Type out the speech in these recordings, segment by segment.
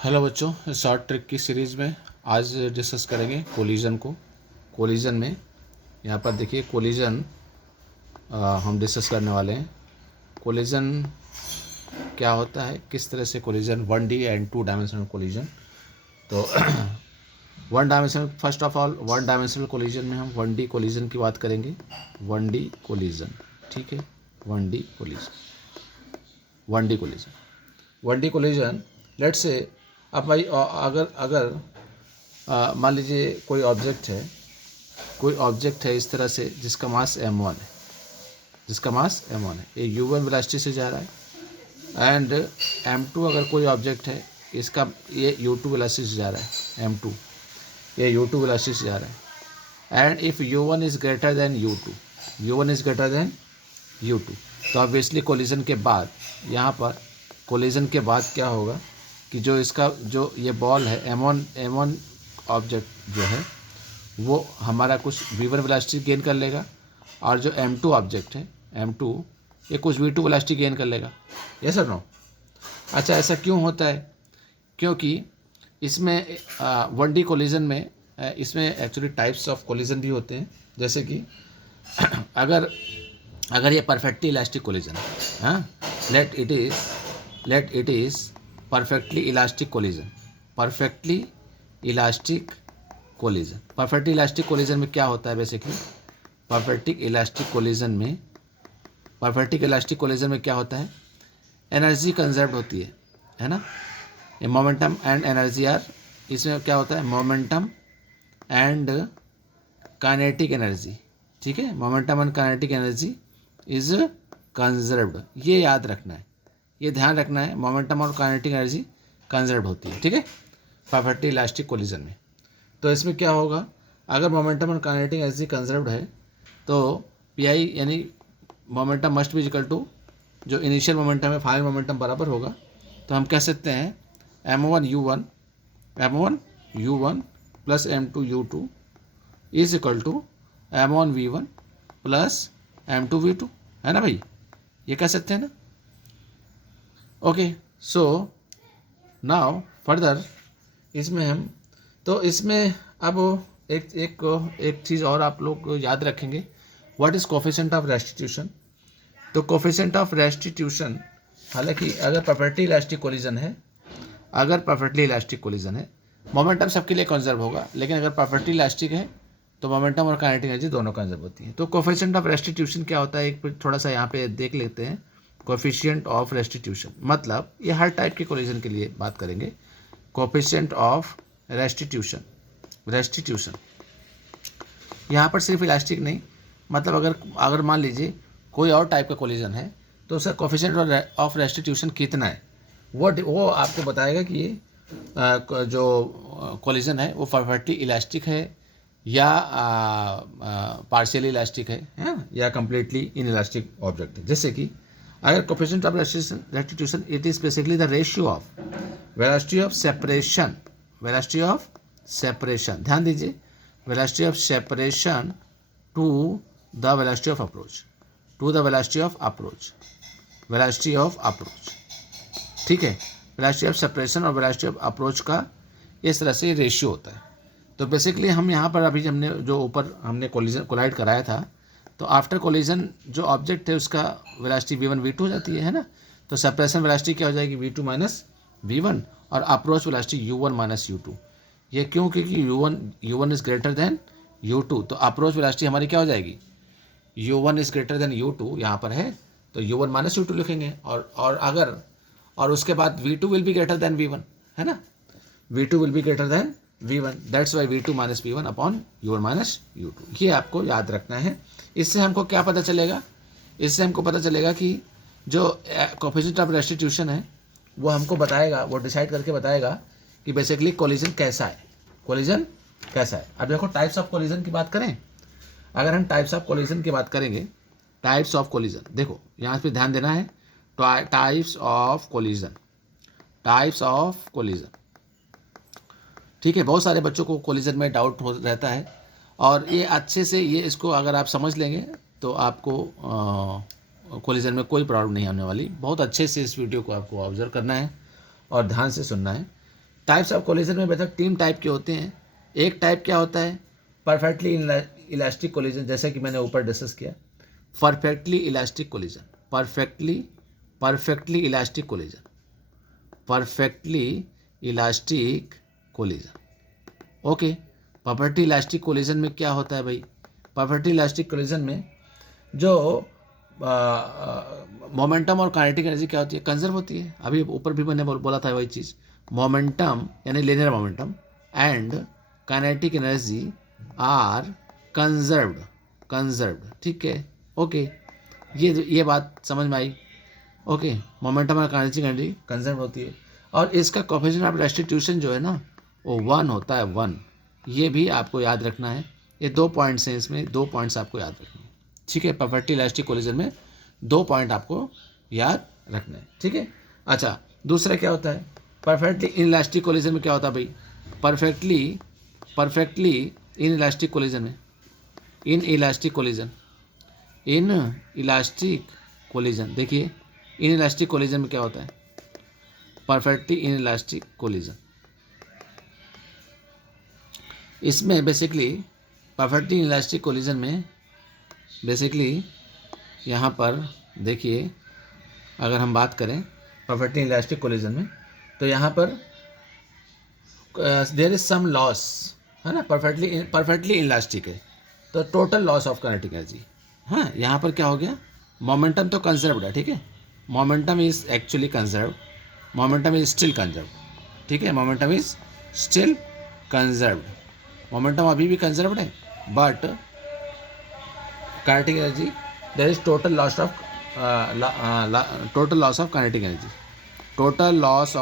Hello बच्चों, short trick की series में आज डिस्कस करेंगे कोलिजन को। कोलिजन में यहाँ पर देखिए कोलिजन हम डिस्कस करने वाले हैं। कोलिजन क्या होता है, किस तरह से collision 1D and 2 dimensional collision. तो one dimensional, first of all one dimensional collision में हम 1D कोलिजन की बात करेंगे। 1D कोलिजन, ठीक है। 1D collision, 1D collision, 1D collision. Late से अब भाई अगर अगर मान लीजिए कोई ऑब्जेक्ट है इस तरह से जिसका मास m1 है, ये u1 वेलोसिटी से जा रहा है एंड m2 अगर कोई ऑब्जेक्ट है इसका ये u2 वेलोसिटी से जा रहा है, m2 ये u2 वेलोसिटी से जा रहा है and if u1 is greater than u2, तो ऑब्वियसली कोलिजन के बाद यहाँ पर कोलिजन के बाद क्या होगा कि जो इसका जो ये बॉल है m1 ऑब्जेक्ट जो है वो हमारा कुछ v1 वेलोसिटी गेन कर लेगा और जो m2 ऑब्जेक्ट है m2 ये कुछ v2 वेलोसिटी गेन कर लेगा। यस और नो? अच्छा, ऐसा क्यों होता है? क्योंकि इसमें 1D कोलिजन में इसमें एक्चुअली टाइप्स ऑफ कोलिजन भी होते हैं। जैसे कि अगर ये परफेक्टली इलास्टिक कोलिजन है, हाँ, let it is perfectly elastic collision. Perfectly elastic collision में क्या होता है बेसिकली? परफेक्टली इलास्टिक कोलिजन में क्या होता है? एनर्जी कंजर्व होती है ना। ये मोमेंटम एंड एनर्जी आर, इसमें क्या होता है? मोमेंटम एंड काइनेटिक एनर्जी, ठीक है। Momentum and kinetic energy is conserved, ये याद रखना है, ये ध्यान रखना है। मोमेंटम और काइनेटिक एनर्जी कंजर्व होती है, ठीक है, परफेक्टली इलास्टिक कोलिजन में। तो इसमें क्या होगा, अगर मोमेंटम और काइनेटिक एनर्जी कंजर्व्ड है तो पी आई यानी momentum must be equal to जो इनिशियल मोमेंटम है फाइनल मोमेंटम बराबर होगा। तो हम कह सकते हैं m1 u1 plus m2 u2 is equal to m1 v1 plus m2 v2, है ना भाई? ये कह सकते हैं ना। ओके, सो नाउ फर्दर इसमें हम तो इसमें अब एक चीज़ और आप लोग याद रखेंगे, what is coefficient of restitution. तो कोफिशिएंट ऑफ रेस्टिट्यूशन, हालांकि अगर परफेक्टली इलास्टिक कोलिजन है मोमेंटम सबके लिए कंजर्व होगा, लेकिन अगर परफेक्टली इलास्टिक है तो मोमेंटम और काइनेटिक एनर्जी दोनों कंजर्व होती है। तो कोफिशिएंट ऑफ रेस्टिट्यूशन क्या होता है, एक थोड़ा सा यहाँ पे देख लेते हैं। कोफिशिएंट ऑफ रेस्टिट्यूशन मतलब ये हर टाइप के कोलिजन के लिए बात करेंगे। कोफिशिएंट ऑफ रेस्टिट्यूशन यहाँ पर सिर्फ इलास्टिक नहीं, मतलब अगर मान लीजिए कोई और टाइप का कोलिजन है तो उसका कोफिशिएंट ऑफ रेस्टिट्यूशन कितना है वो आपको बताएगा कि ये जो कोलिजन है वो परफेक्टली इलास्टिक है या पार्शियली इलास्टिक है, या कम्प्लीटली इन इलास्टिक ऑब्जेक्ट है। जैसे कि अगर coefficient of restitution it is basically the ratio of velocity of separation, ध्यान दीजिए, velocity of separation to the velocity of approach, ठीक है। वेलोसिटी ऑफ सेपरेशन और वेलोसिटी ऑफ अप्रोच का इस तरह से रेशियो होता है। तो बेसिकली हम यहाँ पर अभी हमने जो ऊपर हमने कोलाइड कराया था, तो आफ्टर कोलिजन जो ऑब्जेक्ट है उसका वेलोसिटी v1 v2 हो जाती है ना। तो सेपरेशन वेलोसिटी क्या हो जाएगी? v2 माइनस v1 और approach velocity u1 minus u2। ये क्यों? क्योंकि u1 is greater than u2, तो अप्रोच वेलोसिटी हमारी क्या हो जाएगी? u1 is greater than u2 यहाँ पर है तो u1 माइनस u2 लिखेंगे और उसके बाद v2 will be greater than v1, है ना। v2 will be greater than v1, that's why v2 minus v1 upon u1 minus u2। ये आपको याद रखना है। इससे हमको क्या पता चलेगा? इससे हमको पता चलेगा कि जो कोफिशिएंट ऑफ रेस्टिट्यूशन है वो हमको बताएगा, वो डिसाइड करके बताएगा कि बेसिकली कोलिजन कैसा है। अब देखो टाइप्स ऑफ कोलिजन की बात करें, अगर हम टाइप्स ऑफ कोलिजन की बात करेंगे, टाइप्स ऑफ कोलिजन देखो यहाँ पे ध्यान देना है। टाइप्स ऑफ कोलिजन, ठीक है। बहुत सारे बच्चों को कोलिजन में डाउट हो रहता है और ये अच्छे से इसको अगर आप समझ लेंगे तो आपको कोलिजन में कोई प्रॉब्लम नहीं आने वाली। बहुत अच्छे से इस वीडियो को आपको ऑब्जर्व करना है और ध्यान से सुनना है। टाइप्स ऑफ कोलिजन में बेटा 3 टाइप के होते हैं। एक टाइप क्या होता है, परफेक्टली इलास्टिक कोलिजन, जैसे कि मैंने ऊपर डिस्कस किया, perfectly elastic collision, perfectly elastic collision, perfectly elastic collision. Okay, perfectly elastic collision में क्या होता है भाई, परफेक्टली इलास्टिक कोलिजन में जो मोमेंटम और काइनेटिक एनर्जी क्या होती है, कंजर्व होती है। अभी ऊपर भी मैंने बोला था वही चीज़, मोमेंटम यानी linear momentum and kinetic energy are conserved. ठीक है, ओके, ये बात समझ में आई। ओके, मोमेंटम और काइनेटिक एनर्जी कंजर्व होती है, और इसका कोएफिशिएंट ऑफ रेस्टिट्यूशन जो है ना वो 1 होता है, 1। ये भी आपको याद रखना है। ये 2 पॉइंट्स हैं, इसमें 2 पॉइंट्स आपको याद रखने हैं। ठीक है, परफेक्टली इलास्टिक कोलिजन में 2 पॉइंट आपको याद रखना है। ठीक है, अच्छा, दूसरा क्या होता है, परफेक्टली इन इलास्टिक कोलिजन में क्या होता है भाई, परफेक्टली इन इलास्टिक कोलिजन में, इन इलास्टिक कोलिजन देखिए, इन इलास्टिक कोलिजन में क्या होता है, परफेक्टली इन इलास्टिक कोलिजन, इसमें basically perfectly in elastic collision में बेसिकली यहाँ पर देखिए, अगर हम बात करें परफेक्टली इलास्टिक कोलिजन में, तो यहाँ पर देयर इज सम लॉस, है ना, परफेक्टली इलास्टिक है तो total loss of kinetic energy. हाँ, यहाँ पर क्या हो गया, मोमेंटम तो कंजर्व्ड है, ठीक है, momentum is actually conserved, momentum is still conserved. ठीक है, momentum is still conserved, momentum अभी भी कंजर्व्ड है, but kinetic energy there is total loss of kinetic energy, total loss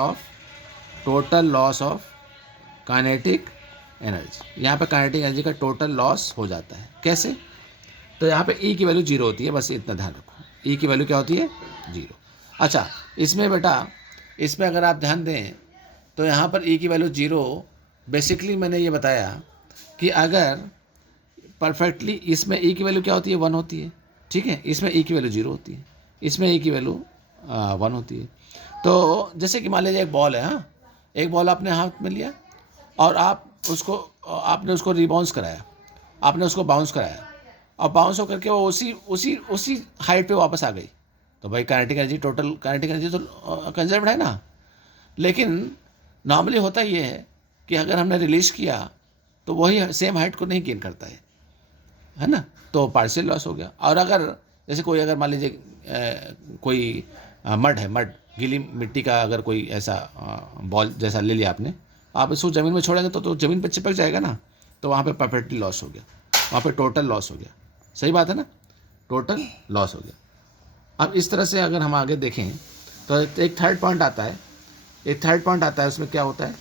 of kinetic energy. यहाँ पे काइनेटिक एनर्जी का total loss हो जाता है। कैसे, तो यहाँ पे ई की वैल्यू 0 होती है, बस इतना ध्यान रखो, ई की वैल्यू क्या होती है, 0। अच्छा, इसमें बेटा, इसमें अगर आप ध्यान दें तो यहाँ पर ई की वैल्यू 0, बेसिकली मैंने ये बताया कि अगर परफेक्टली इसमें ई की वैल्यू क्या होती है, 1 होती है। ठीक है, इसमें ई की वैल्यू 0 होती है, इसमें ई की वैल्यू 1 होती है। तो जैसे कि मान लीजिए एक बॉल है, हाँ, एक बॉल आपने हाथ में लिया और आपने उसको रिबाउंस कराया, आपने उसको बाउंस कराया, और बाउंस होकर के वो उसी हाइट पे वापस आ गई, तो भाई kinetic energy, total kinetic energy तो कंजर्व्ड है ना। लेकिन नॉर्मली होता ये है कि अगर हमने रिलीज किया तो वही सेम हाइट को नहीं गेन करता है ना, तो पार्शियल लॉस हो गया। और अगर जैसे कोई, अगर मान लीजिए कोई मड है, मड गीली मिट्टी का अगर कोई ऐसा बॉल जैसा ले लिया आपने, आप इसको ज़मीन में छोड़ेंगे तो ज़मीन पे चिपक जाएगा ना, तो वहाँ पे परफेक्टली लॉस हो गया, वहाँ पे टोटल लॉस हो गया। सही बात है ना, टोटल लॉस हो गया। अब इस तरह से अगर हम आगे देखें तो एक थर्ड पॉइंट आता है, उसमें क्या होता है,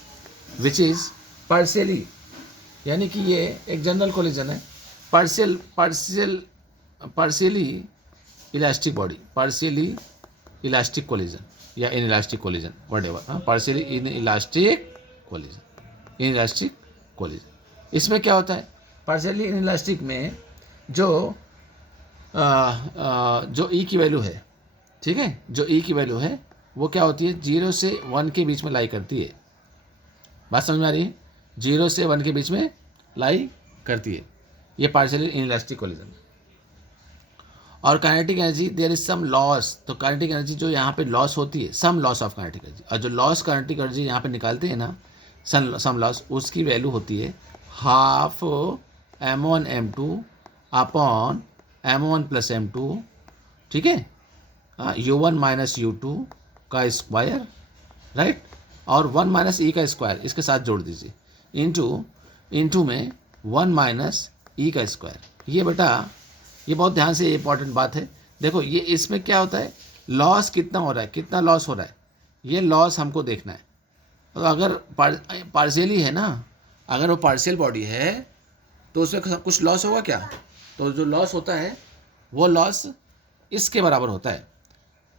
विच इज़ पार्शियली, यानी कि ये एक जनरल कोलिजन है, partially elastic body, partially elastic collision या inelastic collision, whatever, partially inelastic collision. इसमें क्या होता है, पार्शियली इन इलास्टिक में जो ई की वैल्यू है, ठीक है, जो ई की वैल्यू है वो क्या होती है, 0 से 1 के बीच में लाई करती है। बात समझ में आ रही है, 0 से 1 के बीच में लाई करती है, ये पार्शियली इन इलास्टिक कोलिजन। और kinetic energy there is some loss, तो काइनेटिक एनर्जी जो यहाँ पे लॉस होती है, some loss of kinetic energy, और जो लॉस काइनेटिक एनर्जी यहाँ पे निकालते हैं ना, सम लॉस, उसकी वैल्यू होती है half m1 m2 upon m1 plus m2, ठीक है, u1 माइनस u2 का स्क्वायर, राइट, और 1 माइनस ई का स्क्वायर इसके साथ जोड़ दीजिए, इंटू में 1 माइनस ई का स्क्वायर। ये बेटा, ये बहुत ध्यान से इंपॉर्टेंट बात है। देखो ये इसमें क्या होता है, लॉस कितना हो रहा है, कितना लॉस हो रहा है, ये लॉस हमको देखना है। तो अगर पार्शियली है ना, अगर वो पार्शियल बॉडी है तो उसमें कुछ लॉस होगा क्या, तो जो लॉस होता है वो लॉस इसके बराबर होता है।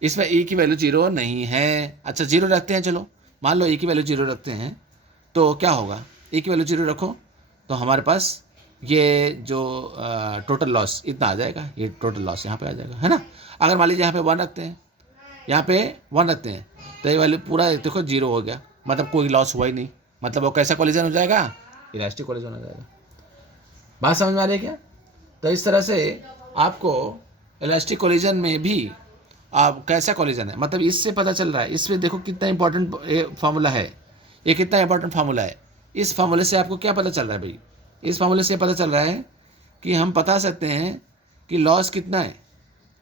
इसमें ई की वैल्यू 0 नहीं है, अच्छा 0 रखते हैं, चलो मान लो ई की वैल्यू 0 रखते हैं, तो क्या होगा, ई की वैल्यू 0 रखो तो हमारे पास ये जो टोटल लॉस इतना आ जाएगा, ये टोटल लॉस यहाँ पे आ जाएगा, है ना। अगर मान लीजिए यहाँ पे 1 रखते हैं, यहाँ पे 1 रखते हैं, तो ये वैल्यू पूरा देखो 0 हो गया, मतलब कोई लॉस हुआ ही नहीं, मतलब वो कैसा कोलिजन हो जाएगा, इलास्टिक कोलिजन हो जाएगा। बात समझ में आ रही है क्या? तो इस तरह से आपको इलास्टिक कोलिजन में भी आप कैसा कोलिजन है, मतलब इससे पता चल रहा है। इसमें देखो कितना इंपॉर्टेंट फार्मूला है, ये कितना इंपॉर्टेंट फार्मूला है। इस फार्मूले से आपको क्या पता चल रहा है भाई? इस फार्मूले से पता चल रहा है कि हम बता सकते हैं कि लॉस कितना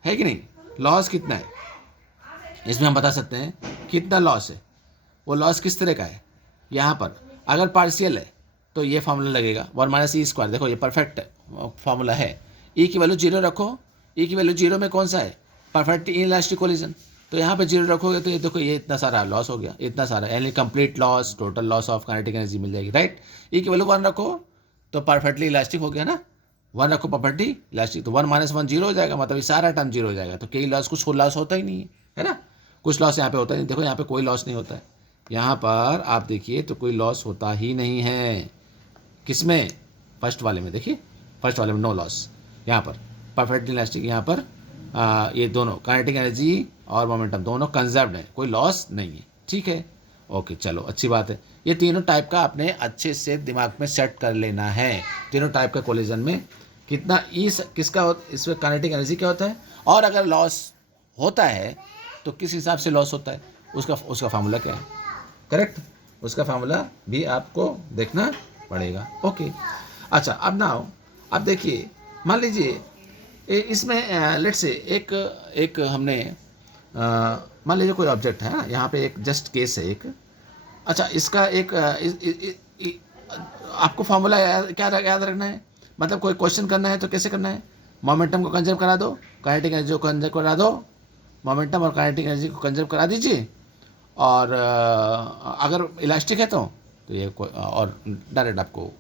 है कि नहीं, लॉस कितना है, इसमें हम बता सकते हैं कितना लॉस है। वो लॉस किस तरह का है, यहाँ पर अगर पार्शियल है तो ये फार्मूला लगेगा 1 - e²। देखो ये परफेक्ट फार्मूला है। ई की वैल्यू 0 रखो, ई की वैल्यू 0 में कौन सा है, परफेक्ट इनइलास्टिक कोलिजन। तो यहाँ पे 0 रखोगे तो ये देखो ये इतना सारा लॉस हो गया, इतना सारा, यानी complete loss, total loss of kinetic energy मिल जाएगी, राइट। ई की वैल्यू 1 रखो तो परफेक्टली इलास्टिक हो गया ना, 1 रखो परफेक्टली इलास्टिक, तो 1 - 1 0 हो जाएगा, मतलब ये सारा टर्म 0 हो जाएगा। तो कई लॉस, कुछ लॉस होता ही नहीं है ना, कुछ लॉस यहाँ पे होता ही नहीं। देखो यहाँ पे कोई लॉस नहीं होता है, यहाँ पर आप देखिए तो कोई लॉस होता ही नहीं है। किसमें, फर्स्ट वाले में, देखिए फर्स्ट वाले में नो लॉस, यहाँ पर परफेक्ट इलास्टिक, यहाँ पर ये दोनों काइनेटिक एनर्जी और मोमेंटम दोनों कंजर्व्ड है, कोई लॉस नहीं है, ठीक है। ओके चलो अच्छी बात है। ये तीनों टाइप का आपने अच्छे से दिमाग में सेट कर लेना है। तीनों टाइप का कोलिजन में कितना किसका इसमें काइनेटिक एनर्जी क्या होता है, और अगर लॉस होता है तो किस हिसाब से लॉस होता है, उसका फार्मूला क्या है, करेक्ट, उसका फार्मूला भी आपको देखना पड़ेगा। ओके अच्छा, अब देखिए, मान लीजिए इसमें लेट्स से एक हमने मान लीजिए कोई ऑब्जेक्ट है ना, यहाँ पे एक जस्ट केस है एक। अच्छा इसका एक आपको फार्मूला क्या याद रखना है, मतलब कोई क्वेश्चन करना है तो कैसे करना है, मोमेंटम को कंजर्व करा दो, काइनेटिक एनर्जी को कंजर्व करा दो, मोमेंटम और काइनेटिक एनर्जी को कंजर्व करा दीजिए, और अगर इलास्टिक है तो ये और डायरेक्ट आपको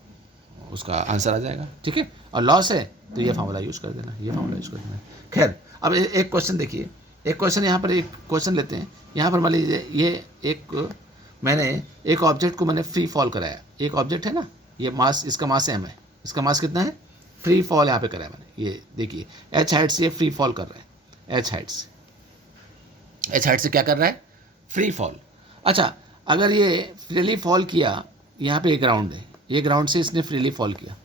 उसका आंसर आ जाएगा, ठीक है। और लॉस है तो ये फार्मूला यूज़ कर देना, ये फार्मूला यूज़ कर देना। खैर अब एक क्वेश्चन देखिए, एक क्वेश्चन यहाँ पर, एक क्वेश्चन लेते हैं। यहाँ पर मान लीजिए ये मैंने एक ऑब्जेक्ट को मैंने फ्री फॉल कराया, एक ऑब्जेक्ट है ना, ये मास, इसका मास m है, इसका मास कितना है, फ्री फॉल यहाँ पे कराया मैंने। ये देखिए h हाइट से फ्री फॉल कर रहा है, h हाइट से क्या कर रहा है, फ्री फॉल। अच्छा अगर ये फ्रीली फॉल किया, यहाँ पे एक ग्राउंड है, ये ग्राउंड से इसने फ्रीली फॉल किया।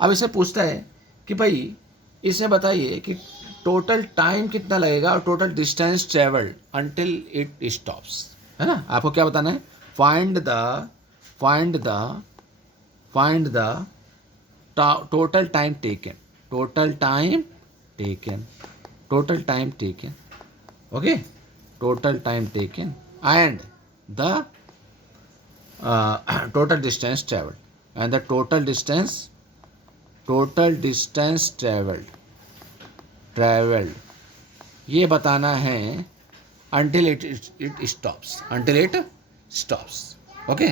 अब इसे पूछता है कि भाई इसे बताइए कि टोटल टाइम कितना लगेगा और total distance travelled until it stops, है ना। आपको क्या बताना है, find the total time taken, okay, total time taken and the total distance traveled, and the total distance traveled ये बताना है until it stops, ओके।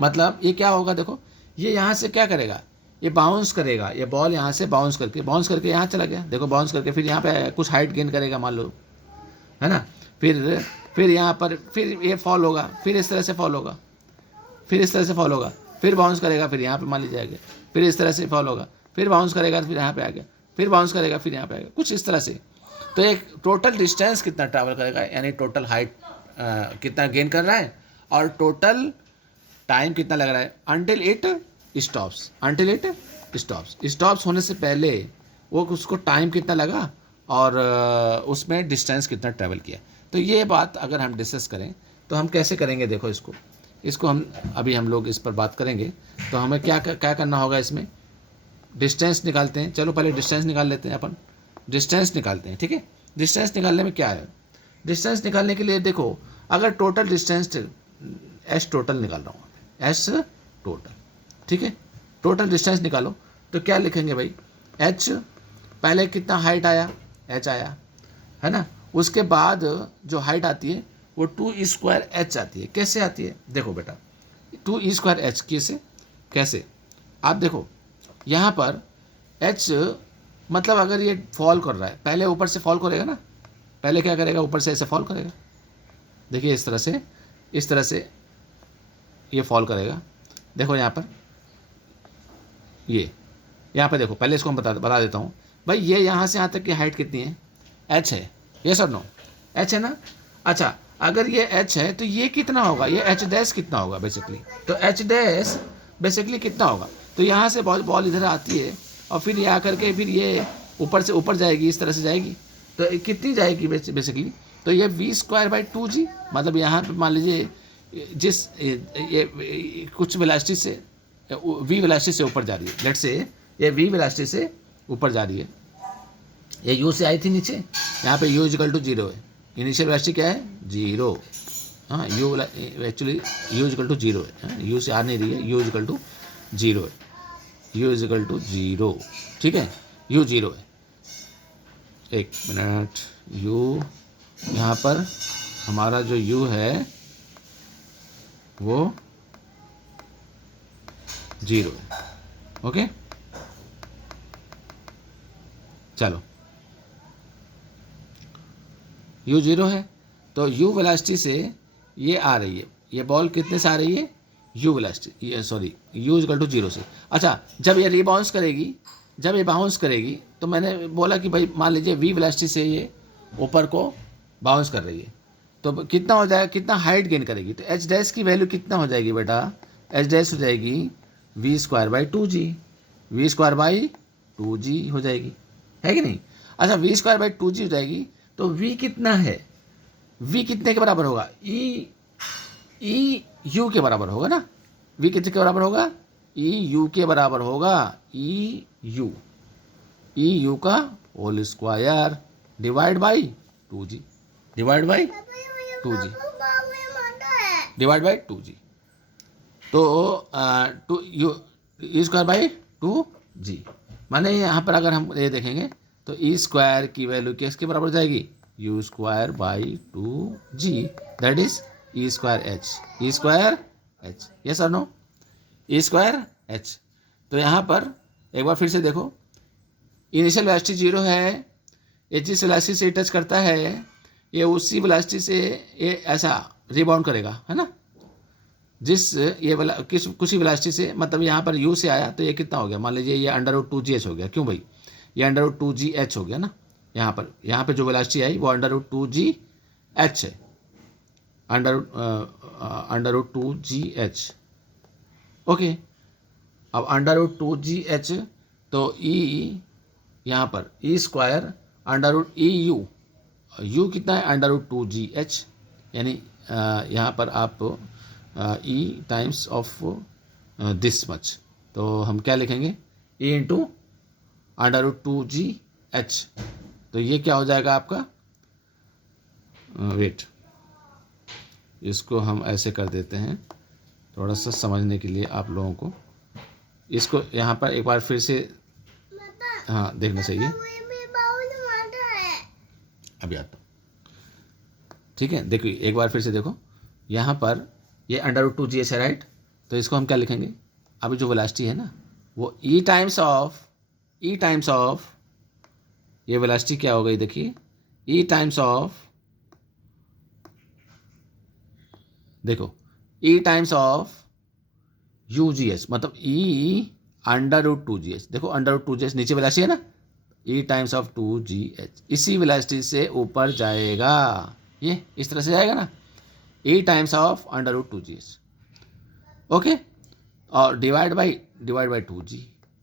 मतलब ये क्या होगा, देखो ये यहाँ से क्या करेगा, ये बाउंस करेगा, ये बॉल यहाँ से बाउंस करके यहाँ चला गया, देखो बाउंस करके फिर यहाँ पे कुछ हाइट गेन करेगा मान लो, है ना। फिर यहाँ पर फिर ये फॉल होगा, फिर इस तरह से फॉल होगा, फिर बाउंस करेगा, फिर यहाँ पे मान लीजिए आ गया, फिर इस तरह से फॉल होगा, फिर बाउंस करेगा, फिर यहाँ पे आ गया, फिर बाउंस करेगा, फिर यहाँ पे आ गया, कुछ इस तरह से। तो एक टोटल डिस्टेंस कितना ट्रैवल करेगा, यानी टोटल हाइट कितना गेन कर रहा है, और टोटल टाइम कितना लग रहा है अंटिल इट स्टॉप्स होने से पहले वो उसको टाइम कितना लगा और उसमें डिस्टेंस कितना ट्रैवल किया। तो ये बात अगर हम डिस्कस करें तो हम कैसे करेंगे, देखो इसको हम लोग इस पर बात करेंगे। तो हमें क्या करना होगा, इसमें डिस्टेंस निकालते हैं। चलो पहले डिस्टेंस निकाल लेते हैं, अपन डिस्टेंस निकालते हैं, ठीक है। डिस्टेंस निकालने में क्या है, डिस्टेंस निकालने के लिए देखो, अगर टोटल डिस्टेंस एस टोटल निकाल रहा हूँ, एस टोटल, ठीक है। टोटल डिस्टेंस निकालो तो क्या लिखेंगे भाई, एच पहले कितना हाइट आया, एच आया, है ना। उसके बाद जो हाइट आती है वो 2e² आती है। कैसे आती है, देखो बेटा 2e² कैसे आप देखो, यहाँ पर h मतलब अगर ये फॉल कर रहा है, पहले ऊपर से फॉल करेगा ना, पहले क्या करेगा, ऊपर से ऐसे फॉल करेगा, देखिए इस तरह से ये फॉल करेगा। देखो यहाँ पर यहाँ पर देखो, पहले इसको हम बता देता हूँ भाई, ये यहाँ से यहाँ तक की हाइट कितनी है, h है, यस और नो, h है ना। अच्छा अगर ये h है तो ये कितना होगा, ये h डैश कितना होगा बेसिकली, तो h डैश बेसिकली कितना होगा, तो यहाँ से बॉल इधर आती है और फिर ये आकर के फिर ये ऊपर से ऊपर जाएगी, इस तरह से जाएगी, तो कितनी जाएगी बेसिकली, तो ये v²/2g, मतलब यहाँ पे मान लीजिए जिस ये कुछ वेलोसिटी से v वेलोसिटी से ऊपर जा रही है, लेट्स से ये v वेलोसिटी से ऊपर जा रही है, ये u से आई थी नीचे, यहाँ पे u = 0 है, इनिशियल वेलोसिटी क्या है 0, हाँ u एक्चुअली u = 0 है, u से आ नहीं रही है, u = 0 है, u = 0, ठीक है, u 0 है, एक मिनट, u यहाँ पर हमारा जो u है वो 0 है, ओके, चलो u 0 है, तो u वेलोसिटी से ये आ रही है, ये बॉल कितने से आ रही है u वेलोसिटी, ये सॉरी u = 0 से, अच्छा जब ये रिबाउंस करेगी, जब ये बाउंस करेगी, तो मैंने बोला कि भाई मान लीजिए v वेलोसिटी से ये ऊपर को बाउंस कर रही है, तो कितना हो जाएगा, कितना हाइट गेन करेगी, तो h डैश की वैल्यू कितना हो जाएगी बेटा, h डैश हो जाएगी v²/2g, v²/2g हो जाएगी, है कि नहीं, अच्छा v²/2g हो जाएगी, तो v कितना है, v कितने के बराबर होगा, e u के बराबर होगा ना, v कितने के बराबर होगा, e u के बराबर होगा, e u का whole square divide by 2g, divide by 2g, divide by 2g, तो e²/2g, माने यहाँ पर अगर हम ये देखेंगे तो e² की वैल्यू किसके बराबर हो जाएगी, u²/2g, that is e²h, yes और नो, e²h, तो यहाँ पर एक बार फिर से देखो, इनिशियल वेलोसिटी 0 है, ये जिस वेलोसिटी से टच करता है ये उसी वेलोसिटी से ये ऐसा रिबाउंड करेगा, है ना, जिस ये कुछ ही वेलोसिटी से, मतलब यहाँ पर u से आया तो ये कितना हो गया, मान लीजिए ये √2gh हो गया, क्यों भाई, ये √2gh हो गया ना, यहाँ पर जो वेलोसिटी आई वो √2gh है, √2gh, ओके, अब √2gh, तो e यहाँ पर e² √eu, u कितना है √2gh, यानी यहाँ पर आप e times of this much, तो हम क्या लिखेंगे, e × √2gh, तो ये क्या हो जाएगा आपका, वेट, इसको हम ऐसे कर देते हैं थोड़ा सा समझने के लिए आप लोगों को, इसको यहाँ पर एक बार फिर से हाँ देखना चाहिए, अभी आता, ठीक है, देखिए एक बार फिर से देखो, यहाँ पर ये √2gh है, राइट, तो इसको हम क्या लिखेंगे, अभी जो वेलोसिटी है ना वो e टाइम्स ऑफ ये वेलोसिटी क्या हो गई, देखिए e टाइम्स ऑफ, देखो e टाइम्स ऑफ UGH, मतलब e √2gh, देखो √2gh नीचे वेलोसिटी है ना, e टाइम्स ऑफ 2gh, इसी वेलोसिटी से ऊपर जाएगा, ये इस तरह से जाएगा ना, e times of √2gh, okay, और divide by 2g,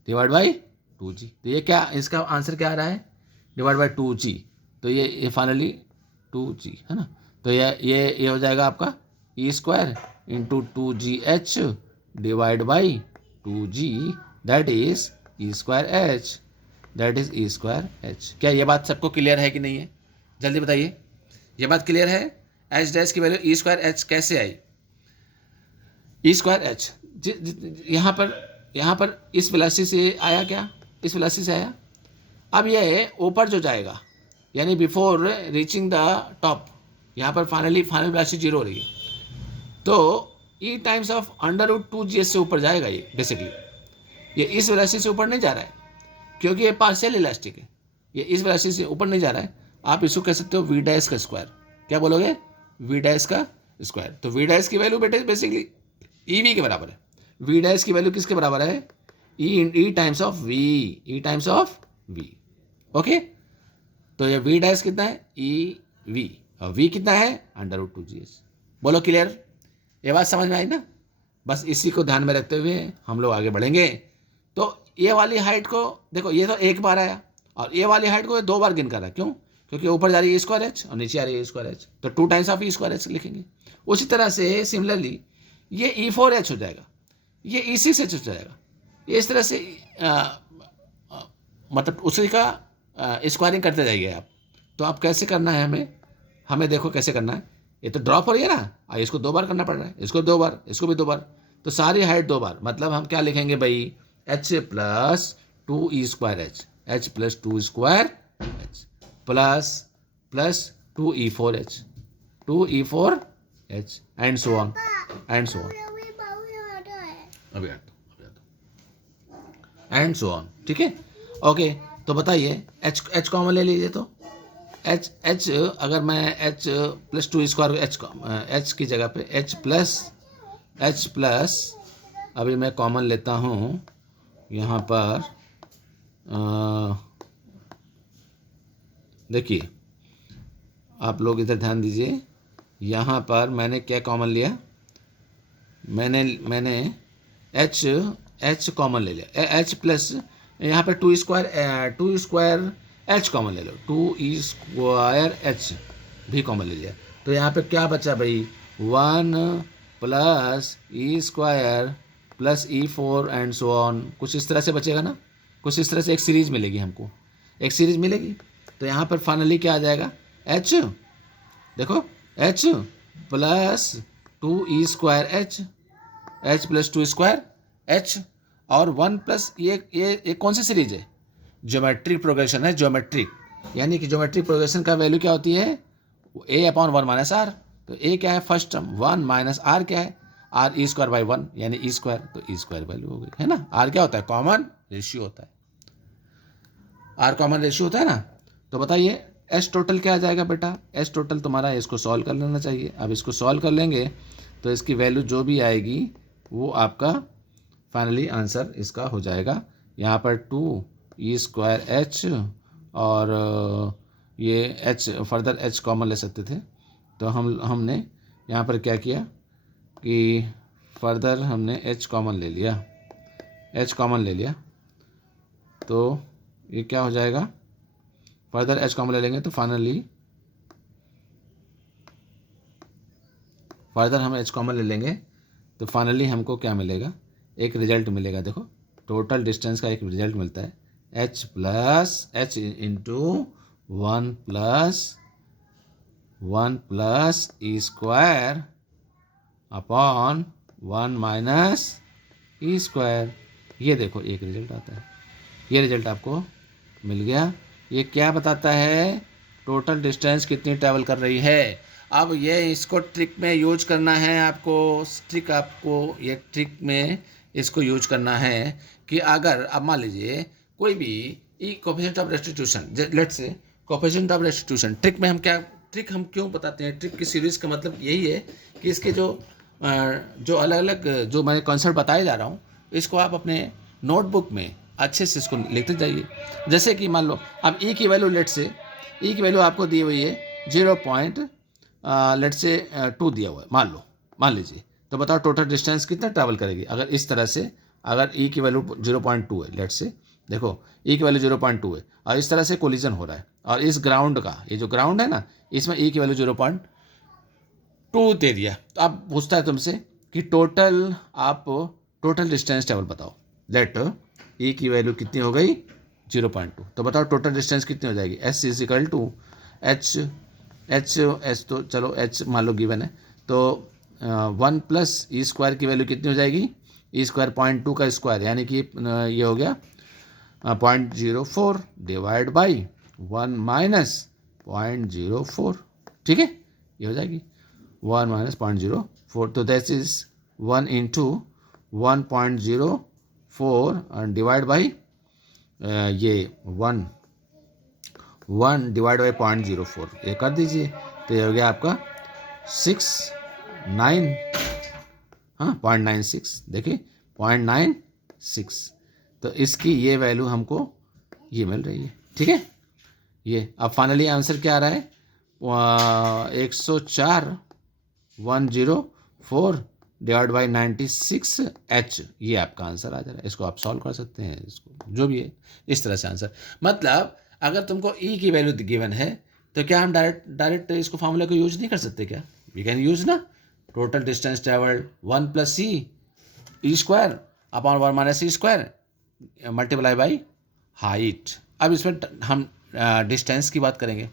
divide by 2g, तो ये क्या, इसका आंसर क्या आ रहा है, डिवाइड बाई 2g, तो ये फाइनली 2g है ना, तो ये हो जाएगा आपका e² × 2gh divide by 2g, that is e²h, that is e²h। क्या ये बात सबको क्लियर है कि नहीं है, जल्दी बताइए, ये बात क्लियर है, h डैश की वैल्यू e²h कैसे आई, e²h यहाँ पर इस वेलोसिटी से आया, क्या इस वेलोसिटी से आया, अब ये ऊपर जो जाएगा, यानी बिफोर रीचिंग द टॉप, यहाँ पर फाइनल वेलोसिटी 0 हो रही है, तो e टाइम्स ऑफ √2gh से ऊपर जाएगा, ये बेसिकली ये इस वेलोसिटी से ऊपर नहीं जा रहा है, क्योंकि ये पार्शियल इलास्टिक है, ये इस वेलोसिटी से ऊपर नहीं जा रहा है, आप इसको कह सकते हो v डैश का स्क्वायर, क्या बोलोगे, v डैश का स्क्वायर, तो v डैश की वैल्यू बेटे बेसिकली ev के बराबर है, v डैश की वैल्यू किसके बराबर है, e times of v, okay, तो ये v डैश कितना है, ev, v कितना है √2gh। बोलो क्लियर, ये बात समझ में आई ना। बस इसी को ध्यान में रखते हुए हम लोग आगे बढ़ेंगे। तो ये वाली हाइट को देखो, ये तो एक बार आया और ये वाली हाइट को 2 बार गिन कर रहा है। क्यों? क्योंकि ऊपर जा रही है स्क्वायर एच और नीचे आ रही है स्क्वायर एच, तो 2 times of E square H लिखेंगे। उसी तरह से सिमिलरली ये E4H हो जाएगा, ये E6H हो जाएगा। ये इस तरह से मतलब उसी का स्क्वायरिंग करते जाइए आप। तो आप कैसे करना है हमें देखो कैसे करना है। ये तो ड्रॉप हो रही है ना, इसको 2 बार करना पड़ रहा है, इसको 2 बार, इसको भी 2 बार, तो सारी हाइट 2 बार। मतलब हम क्या लिखेंगे भाई, H plus 2E square H, H plus 2 square H plus 2E4H, 2E4H and so on and so on, अभी आता एंड सो ऑन। ठीक है, ओके। तो बताइए H कॉमन ले लीजिए। तो H अगर मैं H प्लस 2 स्क्वायर H की जगह पे H प्लस अभी मैं कॉमन लेता हूँ यहाँ पर। देखिए आप लोग इधर ध्यान दीजिए, यहाँ पर मैंने क्या कॉमन लिया, मैंने H कॉमन ले लिया। H प्लस यहाँ पे 2 स्क्वायर H कॉमन ले लो, 2E स्क्वायर H भी कॉमन ले लिया। तो यहाँ पे क्या बचा भाई, 1 plus E square plus E4 and so on. कुछ इस तरह से बचेगा ना, कुछ इस तरह से एक सीरीज मिलेगी हमको, एक सीरीज मिलेगी। तो यहाँ पर फाइनली क्या आ जाएगा, H, देखो H plus 2E square H plus 2 square H और 1 प्लस ये कौन सी सीरीज है, ज्योमेट्रिक प्रोग्रेशन है। ज्योमेट्रिक यानी कि ज्योमेट्रिक प्रोग्रेशन का वैल्यू क्या होती है, A/1 माइनस आर। तो A क्या है, फर्स्ट टर्म 1 माइनस आर क्या है, आर ई स्क्वायर बाई 1 यानी ई स्क्वायर। तो ई स्क्वायर वैल्यू हो गई है ना। आर क्या होता है, कॉमन रेशियो होता है, आर कॉमन रेशियो होता है ना। तो बताइए एस टोटल क्या आ जाएगा बेटा, एस टोटल तुम्हारा इसको सॉल्व कर लेना चाहिए। अब इसको सॉल्व कर लेंगे तो इसकी वैल्यू जो भी आएगी वो आपका फाइनली आंसर इसका हो जाएगा। यहाँ पर 2E स्क्वायर H और ये H फर्दर H कॉमन ले सकते थे। तो हमने यहाँ पर क्या किया कि फर्दर हमने H कॉमन ले लिया, H कॉमन ले लिया। तो ये क्या हो जाएगा, फर्दर H कॉमन ले लेंगे तो फाइनली फर्दर हम H कॉमन ले लेंगे तो फाइनली हमको क्या मिलेगा, एक रिजल्ट मिलेगा। देखो टोटल डिस्टेंस का एक रिजल्ट मिलता है, H plus H into 1 plus E square upon 1 minus E square. ये देखो एक रिजल्ट आता है, ये रिजल्ट आपको मिल गया। ये क्या बताता है, टोटल डिस्टेंस कितनी ट्रैवल कर रही है। अब ये इसको ट्रिक में यूज करना है आपको, ये ट्रिक में इसको यूज करना है कि अगर अब मान लीजिए कोई भी coefficient of restitution, let's say coefficient of restitution, trick में हम क्यों बताते हैं, ट्रिक की सीरीज़ का मतलब यही है कि इसके जो अलग अलग जो मैं कॉन्सेप्ट बताए जा रहा हूँ इसको आप अपने नोटबुक में अच्छे से इसको लिखते जाइए। जैसे कि मान लो अब E की वैल्यू, लेट से E की वैल्यू आपको दी हुई है 0.2 दिया हुआ है, मान लीजिए। तो बताओ टोटल डिस्टेंस कितना ट्रैवल करेगी अगर इस तरह से, अगर E की वैल्यू 0.2 है, लेट से देखो E की वैल्यू 0.2 है और इस तरह से कोलिजन हो रहा है और इस ग्राउंड का, ये जो ग्राउंड है ना, इसमें E की वैल्यू 0.2 दे दिया। तो अब पूछता है तुमसे कि टोटल डिस्टेंस ट्रैवल बताओ। लेट E की वैल्यू कितनी हो गई 0.2, तो बताओ टोटल डिस्टेंस कितनी हो जाएगी। S is equal to H, तो चलो H मान लो गिवन है, तो 1 प्लस E स्क्वायर की वैल्यू कितनी हो जाएगी, E स्क्वायर 0.2 का स्क्वायर यानी कि ये हो गया 0.04 डिवाइड बाई 1 माइनस 0.04। ठीक है, ये हो जाएगी 1 माइनस 0.04। तो that is 1 into 1.04 divide by ये 1 डिवाइड बाई 0.04, ये कर दीजिए। तो ये हो गया आपका 0.96, देखिए 0.96। तो इसकी ये वैल्यू हमको ये मिल रही है। ठीक है, ये अब फाइनली आंसर क्या आ रहा है, 104 डिवाइड बाई 96H, ये आपका आंसर आ जा रहा है। इसको आप सॉल्व कर सकते हैं, इसको जो भी है इस तरह से आंसर। मतलब अगर तुमको ई की वैल्यू गिवन है तो क्या हम डायरेक्ट इसको फॉर्मूला को यूज नहीं कर सकते क्या? वी कैन यूज ना। Total distance travelled 1 + c E square upon 1 - e square multiply by height. अब इसमें हम डिस्टेंस की बात करेंगे।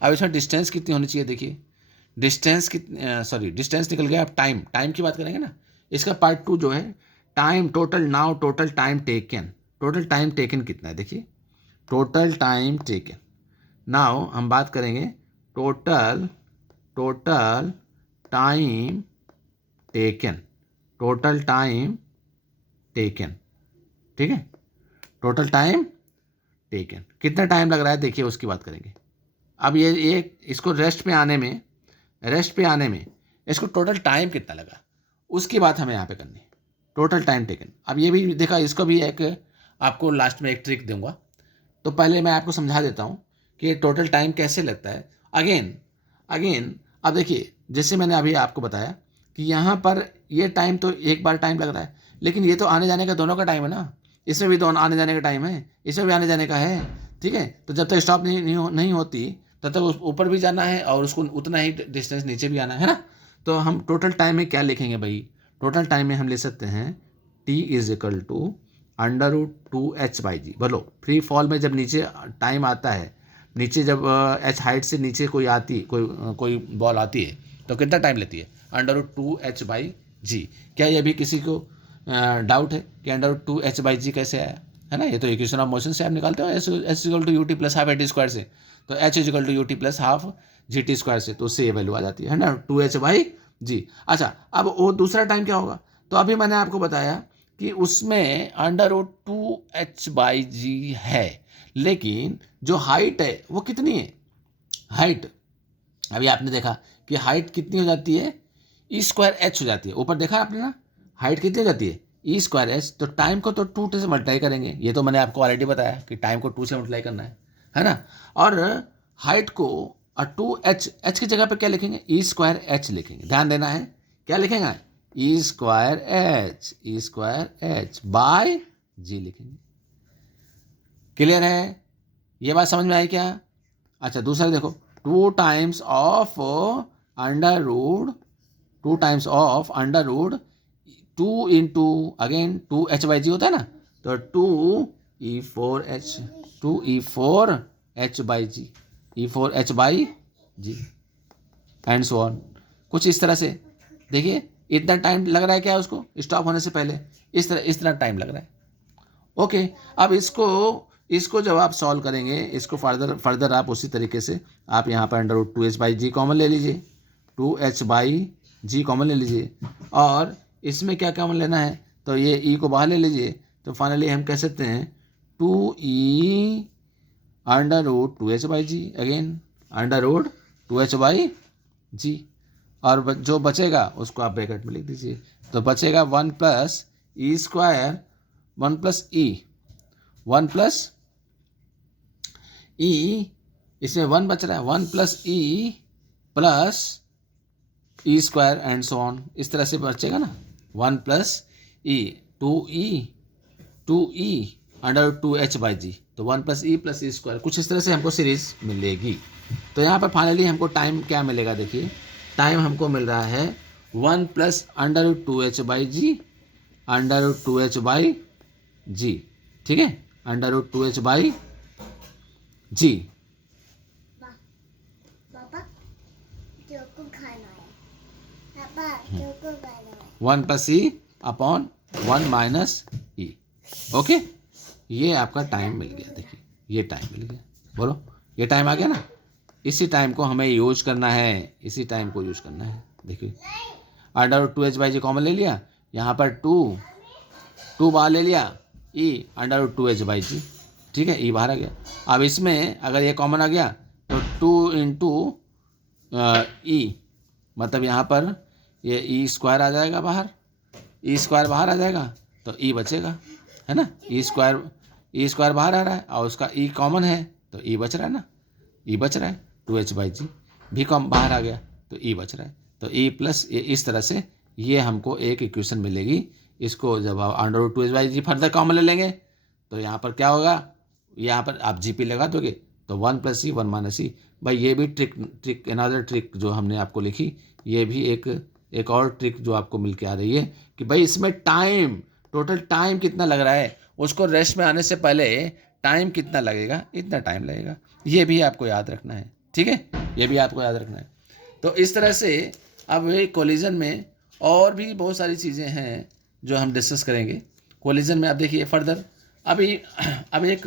अब इसमें डिस्टेंस कितनी होनी चाहिए? देखिए डिस्टेंस डिस्टेंस निकल गया। अब टाइम की बात करेंगे ना। इसका पार्ट 2 जो है टाइम टोटल टाइम टेकन कितना है? देखिए टोटल टाइम टेकन। नाउ हम बात करेंगे टोटल टाइम टेकन, ठीक है। टोटल टाइम टेकन कितना टाइम लग रहा है, देखिए उसकी बात करेंगे। अब ये इसको रेस्ट पे आने में इसको टोटल टाइम कितना लगा, उसकी बात हमें यहाँ पे करनी है। Total time taken. अब ये भी देखा, इसको भी एक आपको लास्ट में एक ट्रिक दूंगा। तो पहले मैं आपको समझा देता हूँ कि टोटल टाइम कैसे लगता है। अगेन अब देखिए, जैसे मैंने अभी आपको बताया कि यहाँ पर ये टाइम तो एक बार टाइम लग रहा है, लेकिन ये तो आने जाने का दोनों का टाइम है ना। इसमें भी तो आने जाने का टाइम है, इसमें भी आने जाने का है, ठीक है। तो जब तक स्टॉप नहीं होती तब तक ऊपर भी जाना है और उसको उतना ही डिस्टेंस नीचे भी आना है ना। तो हम टोटल टाइम में क्या लिखेंगे भाई? टोटल टाइम में हम ले सकते हैं T = √2h/g। बोलो फ्री फॉल में जब नीचे टाइम आता है, नीचे जब h हाइट से नीचे कोई बॉल आती है तो कितना टाइम लेती है? √2h/g। क्या ये भी किसी को डाउट है कि √2h/g कैसे आया? है ना, ये तो इक्वेशन ऑफ मोशन से आप निकालते हो, h = ut + ½ at स्क्वायर से। तो h = ut + ½ gt स्क्वायर से, तो उससे ये वैल्यू आ जाती है ना 2h/g। अच्छा, अब वो दूसरा टाइम क्या होगा? तो अभी मैंने आपको बताया कि उसमें √2h/g है, लेकिन जो हाइट है वो कितनी है? हाइट अभी आपने देखा कि हाइट कितनी हो जाती है? E²h हो जाती है। ऊपर देखा आपने ना, हाइट कितनी हो जाती है? E²h। तो टाइम को तो 2 से मल्टीप्लाई करेंगे, ये तो मैंने आपको ऑलरेडी बताया कि टाइम को 2 से मल्टीप्लाई करना है ना। और हाइट को 2h की जगह पे क्या लिखेंगे? E²h लिखेंगे। ध्यान देना है, क्या लिखेंगे? E²h बाय g लिखेंगे। क्लियर है? ये बात समझ में आई क्या? अच्छा, दूसरा देखो, 2 times of under root 2 into again 2h/g होता है ना, तो 2e4h/g एंड सो ऑन। कुछ इस तरह से देखिए, इतना टाइम लग रहा है क्या उसको स्टॉप होने से पहले? इस तरह टाइम लग रहा है। ओके, अब इसको जब आप सॉल्व करेंगे, इसको फर्दर आप उसी तरीके से आप यहाँ पर √2h/g कॉमन ले लीजिए, 2h/g कॉमन ले लीजिए, और इसमें क्या कॉमन लेना है? तो ये e को बाहर ले लीजिए। तो फाइनली हम कह सकते हैं 2e √2h/g, अगेन √2h/g, और जो बचेगा उसको आप ब्रैकेट में लिख दीजिए। तो बचेगा 1 + e स्क्वायर 1 + e, इसमें 1 बच रहा है, 1 + e square and so on. इस तरह से बचेगा ना, 1 + e 2e √2h/g, तो 1 + e + e स्क्वायर, कुछ इस तरह से हमको सीरीज मिलेगी। तो यहाँ पर फाइनली हमको टाइम क्या मिलेगा? देखिए टाइम हमको मिल रहा है 1 + √2h/g, ठीक है, √2h/g। पापा खाना है, पापा 1 + e अपॉन 1 - e। ओके, ये आपका टाइम मिल गया। देखिए ये टाइम मिल गया, बोलो ये टाइम आ गया ना। इसी टाइम को हमें यूज करना है, देखिए √2h/g कॉमन ले लिया, यहाँ पर 2 बाहर ले लिया, e √2h/g, ठीक है, e बाहर आ गया। अब इसमें अगर ये कॉमन आ गया तो 2 इंटू e, मतलब यहाँ पर ये e स्क्वायर आ जाएगा बाहर, e स्क्वायर बाहर आ जाएगा तो e बचेगा, है ना। e स्क्वायर बाहर आ रहा है और उसका e कॉमन है तो e बच रहा है ना, e बच रहा है 2h/g। भी कम बाहर आ गया तो ई बच रहा है, तो ई प्लस ए, इस तरह से ये हमको एक इक्वेशन मिलेगी। इसको जब आप under root 2h/g further common ले लेंगे तो यहाँ पर क्या होगा, यहाँ पर आप जी पी लगा दोगे तो 1 + c 1 - c। भाई ये भी ट्रिक अनदर ट्रिक जो हमने आपको लिखी, ये भी एक और ट्रिक जो आपको मिल के आ रही है कि भाई इसमें टोटल टाइम कितना लग रहा है, उसको रेस्ट में आने से पहले टाइम कितना लगेगा, इतना टाइम लगेगा, ये भी आपको याद रखना है। ठीक है, ये भी आपको याद रखना है। तो इस तरह से अब ये कोलिजन में और भी बहुत सारी चीज़ें हैं जो हम डिस्कस करेंगे कोलिजन में। आप देखिए फर्दर अब एक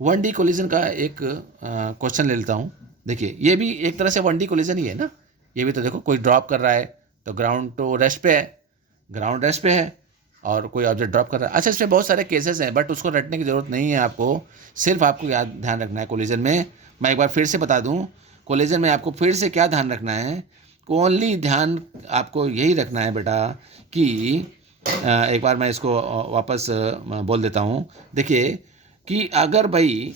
1D कोलिजन का एक क्वेश्चन ले लेता हूँ। देखिए ये भी एक तरह से 1D कोलिजन ही है ना। ये भी तो देखो, कोई ड्रॉप कर रहा है तो ग्राउंड तो रेस्ट पे है, ग्राउंड रेस्ट पे है और कोई ऑब्जेक्ट ड्रॉप कर रहा है। अच्छा, इसमें बहुत सारे केसेस हैं बट उसको रटने की ज़रूरत नहीं है आपको, सिर्फ आपको ध्यान रखना है कोलिजन में। मैं एक बार फिर से बता दूं, कोलिजन में आपको फिर से क्या ध्यान रखना है, ओनली ध्यान आपको यही रखना है बेटा कि एक बार मैं इसको वापस बोल देता हूँ। देखिए कि अगर भाई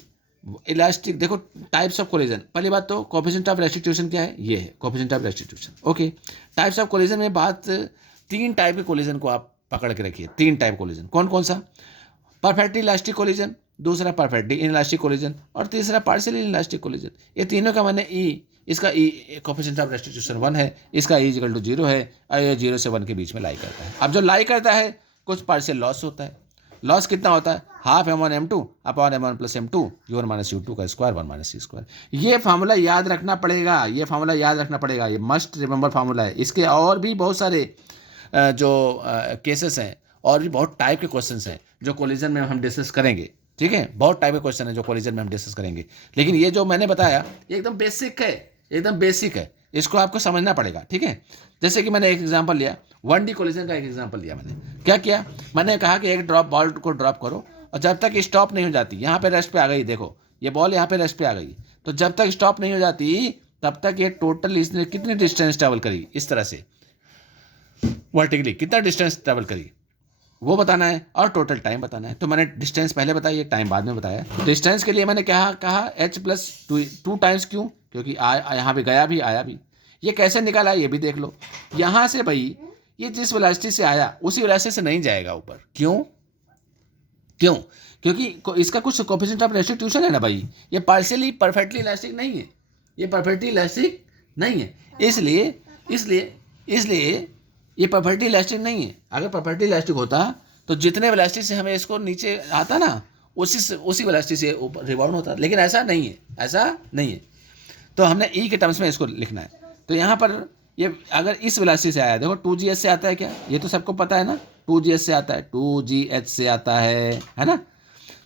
इलास्टिक, देखो टाइप्स ऑफ कोलिजन, पहली बात तो कोएफिशिएंट ऑफ रेस्टिट्यूशन क्या है, ये है coefficient of restitution. Okay, types of collision में बात 3 टाइप के कोलिजन को आप पकड़ के रखिए। 3 टाइप कोलिजन कौन कौन सा, परफेक्टली इलास्टिक कोलिजन, दूसरा परफेक्टली इनइलास्टिक कोलिजन और तीसरा पार्शियली इनइलास्टिक कोलिजन। ये तीनों का मैंने इसका कोएफिशिएंट ऑफ रेस्टिट्यूशन 1 है, इसका E = 0 है और ये 0 से 1 के बीच में लाई करता है। अब जो लाई करता है कुछ पार्शियल लॉस होता है। लॉस कितना होता है, ½ m1 m2 upon m1 + m2 u1 - u2 का स्क्वायर 1 - c²। ये फार्मूला याद रखना पड़ेगा, ये फार्मूला याद रखना पड़ेगा, ये मस्ट रिमेंबर फार्मूला है। इसके और भी बहुत सारे जो केसेस हैं और भी बहुत टाइप के क्वेश्चंस हैं जो कोलिजन में हम डिस्कस करेंगे। ठीक है, बहुत टाइप के क्वेश्चन है जो कोलिजन में हम डिस्कस करेंगे, लेकिन ये जो मैंने बताया ये एकदम बेसिक है, एकदम बेसिक है, इसको आपको समझना पड़ेगा। ठीक है, जैसे कि मैंने एक एग्जांपल लिया, 1D कोलिजन का एक एग्जांपल लिया। मैंने क्या किया, मैंने कहा कि एक बॉल को ड्रॉप करो और जब तक स्टॉप नहीं हो जाती, यहाँ पे रेस्ट पे आ गई, देखो ये बॉल यहाँ पे रेस्ट पे आ गई, तो जब तक स्टॉप नहीं हो जाती तब तक ये टोटल इसने कितनी डिस्टेंस ट्रैवल करी, इस तरह से वर्टिकली कितना डिस्टेंस ट्रैवल करी वो बताना है और टोटल टाइम बताना है। तो मैंने डिस्टेंस पहले बताई, टाइम बाद में बताया। डिस्टेंस के लिए मैंने क्या कहा, h + 2 टाइम्स, क्यों, क्योंकि यहाँ पे गया भी आया भी। ये कैसे निकाला ये भी देख लो, यहाँ से भाई ये जिस वेलोसिटी से आया उसी वेलोसिटी से नहीं जाएगा ऊपर। क्यों, क्योंकि इसका कुछ कोएफिशिएंट ऑफ रेस्टिट्यूशन है ना भाई, ये पार्शियली परफेक्टली इलास्टिक नहीं है, ये परफेक्टली इलास्टिक नहीं है, इसलिए ये परफेक्टली इलास्टिक नहीं है। अगर परफेक्टली इलास्टिक होता तो जितने वेलोसिटी से हमें इसको नीचे आता ना उसी वेलोसिटी से ऊपर रिबाउंड होता, लेकिन ऐसा नहीं है, तो हमने ई के टर्म्स में इसको लिखना है। तो यहाँ पर ये अगर इस वेलोसिटी से आया, देखो 2gh से आता है क्या, ये तो सबको पता है ना, 2gh से आता है, 2gh से आता है ना।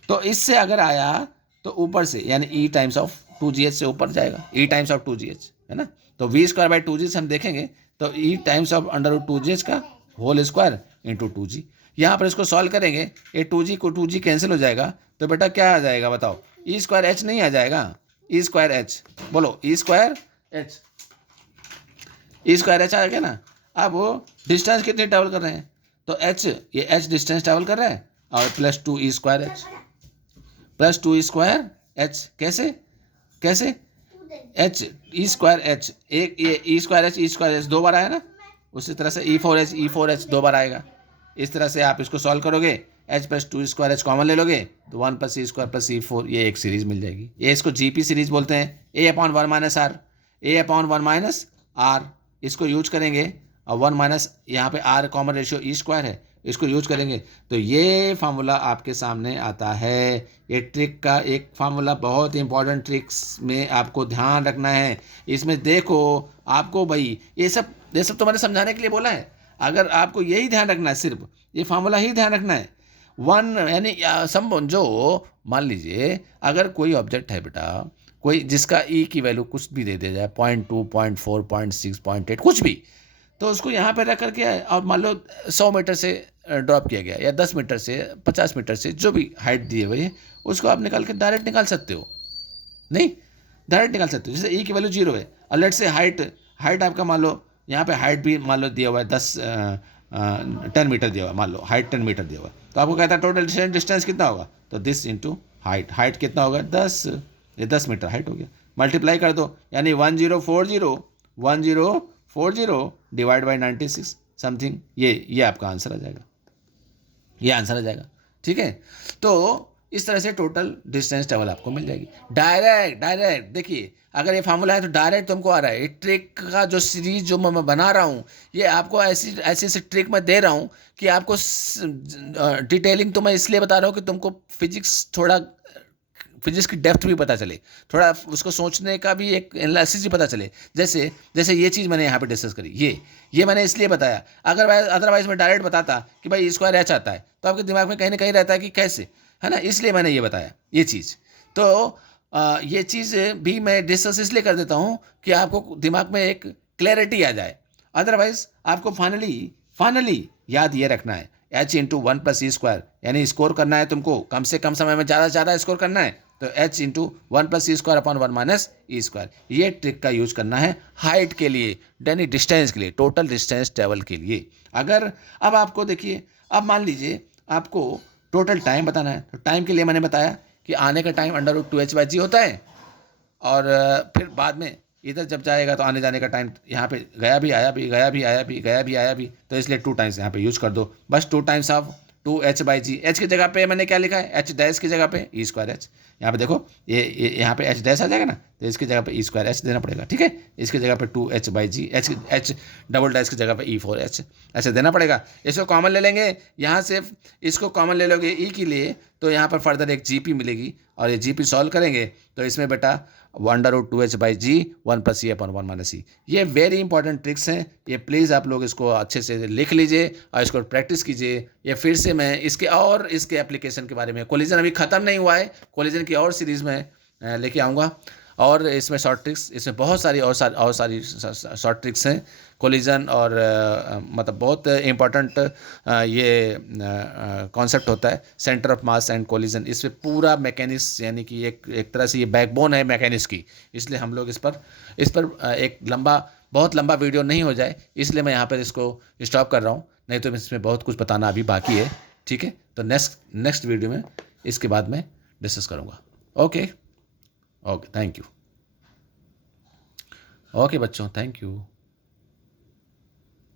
तो इससे अगर आया तो ऊपर से यानी ई टाइम्स ऑफ 2gh से ऊपर जाएगा, ई टाइम्स ऑफ 2gh है ना। तो v²/2g से हम देखेंगे तो ई टाइम्स ऑफ √2gh का होल स्क्वायर इंटू 2g। यहाँ पर इसको सॉल्व करेंगे, ये 2g को 2g कैंसिल हो जाएगा, तो बेटा क्या आ जाएगा बताओ, E²h नहीं आ जाएगा, E²h, बोलो E²h आ गया ना। अब वो डिस्टेंस कितनी ट्रैवल कर रहे हैं, तो h, ये h डिस्टेंस ट्रैवल कर रहा है और +2 E²h कैसे h E²h, एक ये E²h 2 बार आया ना, उसी तरह से E4h 2 बार आएगा। इस तरह से आप इसको सॉल्व करोगे, h + 2E²h कॉमन ले लोगे तो 1 + c² + c4, ये एक सीरीज मिल जाएगी। ये इसको GP सीरीज बोलते हैं, a/1 - r, इसको यूज करेंगे और 1 - यहाँ पे r कॉमन रेशियो E² है, इसको यूज करेंगे तो ये फार्मूला आपके सामने आता है। ये ट्रिक का एक फार्मूला बहुत इंपॉर्टेंट ट्रिक्स में आपको ध्यान रखना है। इसमें देखो आपको भाई ये सब तो मैंने समझाने के लिए बोला है, अगर आपको यही ध्यान रखना है, सिर्फ ये फार्मूला ही ध्यान रखना है। 1 यानी जो मान लीजिए अगर कोई ऑब्जेक्ट है बेटा, कोई जिसका ई की वैल्यू कुछ भी दे दिया जाए 0.2, 0.4, 0.6, 0.8 कुछ भी, तो उसको यहाँ पे रख करके और मान लो 100 मीटर से ड्रॉप किया गया या 10 मीटर से 50 मीटर से जो भी हाइट दिए हुए है उसको आप निकाल के डायरेक्ट निकाल सकते हो, नहीं डायरेक्ट निकाल सकते हो। जैसे ई की वैल्यू 0 है और लेट से हाइट आपका मान लो यहाँ पे हाइट भी मान लो दिया हुआ है 10 मीटर दिया हुआ है, मान लो हाइट 10 मीटर दिया हुआ है, तो आपको कहता है टोटल डिस्टेंस कितना होगा, तो दिस इंटू हाइट कितना होगा 10, ये 10 मीटर हाइट हो गया, मल्टीप्लाई कर दो, यानी 1040 डिवाइड बाई 96 समथिंग, ये आपका आंसर आ जाएगा, ये आंसर आ जाएगा। ठीक है, तो इस तरह से टोटल डिस्टेंस ट्रेवल आपको मिल जाएगी। डायरेक्ट देखिए, अगर ये फार्मूला है तो डायरेक्ट तुमको आ रहा है। ये ट्रिक का जो सीरीज जो मैं बना रहा हूँ, ये आपको ऐसी ट्रिक मैं दे रहा हूँ कि आपको डिटेलिंग तो मैं इसलिए बता रहा हूँ कि तुमको फिजिक्स की डेप्थ भी पता चले, थोड़ा उसको सोचने का भी एक एनालिसिस भी पता चले। जैसे ये चीज़ मैंने यहाँ पे डिस्कस करी, ये मैंने इसलिए बताया। अदरवाइज मैं डायरेक्ट बताता कि भाई स्क्वायर एच आता है, तो आपके दिमाग में कहीं ना कहीं रहता है कि कैसे, है ना, इसलिए मैंने ये बताया ये चीज़। तो ये चीज़ भी मैं डिस्कस इसलिए कर देता हूँ कि आपको दिमाग में एक क्लैरिटी आ जाए। अदरवाइज आपको फाइनली याद ये रखना है, h इंटू 1+e², यानी स्कोर करना है तुमको, कम से कम समय में ज़्यादा से ज़्यादा स्कोर करना है, तो h into 1+e² upon 1 - e², ये ट्रिक का यूज करना है हाइट के लिए, यानी डिस्टेंस के लिए, टोटल डिस्टेंस ट्रेवल के लिए। अगर अब आपको देखिए, अब मान लीजिए आपको टोटल टाइम बताना है, तो टाइम के लिए मैंने बताया कि आने का टाइम √2h/g होता है, और फिर बाद में इधर जब जाएगा तो आने जाने का टाइम, यहाँ पे गया भी आया भी, तो इसलिए 2 टाइम्स यहाँ पे यूज कर दो, बस 2 टाइम्स ऑफ 2h/g। h की जगह पे मैंने क्या लिखा है, h डैश की जगह पे e²h। यहाँ पे देखो, ये यहाँ पे h डैश आ जाएगा ना, तो इसकी जगह पे e²h देना पड़ेगा। ठीक है, इसकी जगह पे 2h/g, h डबल डैश की जगह पे e4h ऐसे देना पड़ेगा। इसको कॉमन ले लेंगे, यहाँ से इसको कॉमन ले लोगे e के लिए, तो यहाँ पर फर्दर एक gp मिलेगी, और ये gp सॉल्व करेंगे तो इसमें बेटा 1√2h/g 1+e अपॉन 1 - e। ये वेरी इंपॉर्टेंट ट्रिक्स हैं, ये प्लीज़ आप लोग इसको अच्छे से लिख लीजिए और इसको प्रैक्टिस कीजिए। ये फिर से मैं इसके एप्लीकेशन के बारे में, कोलिजन अभी ख़त्म नहीं हुआ है, कोलिजन की और सीरीज़ में लेके आऊँगा, और इसमें शॉर्ट ट्रिक्स, इसमें बहुत सारी और सारी शॉर्ट ट्रिक्स हैं कोलिजन, और मतलब बहुत इम्पॉर्टेंट ये कॉन्सेप्ट होता है centre of mass and collision. इस पर पूरा मैकेनिक्स, यानी कि एक तरह से ये बैकबोन है मैकेनिक्स की, इसलिए हम लोग इस पर एक बहुत लंबा वीडियो नहीं हो जाए, इसलिए मैं यहाँ पर इसको स्टॉप कर रहा हूँ, नहीं तो इसमें बहुत कुछ बताना अभी बाकी है। ठीक है, तो नेक्स्ट वीडियो में इसके बाद में डिस्कस करूँगा। Okay, thank you. ओके बच्चों, थैंक यू।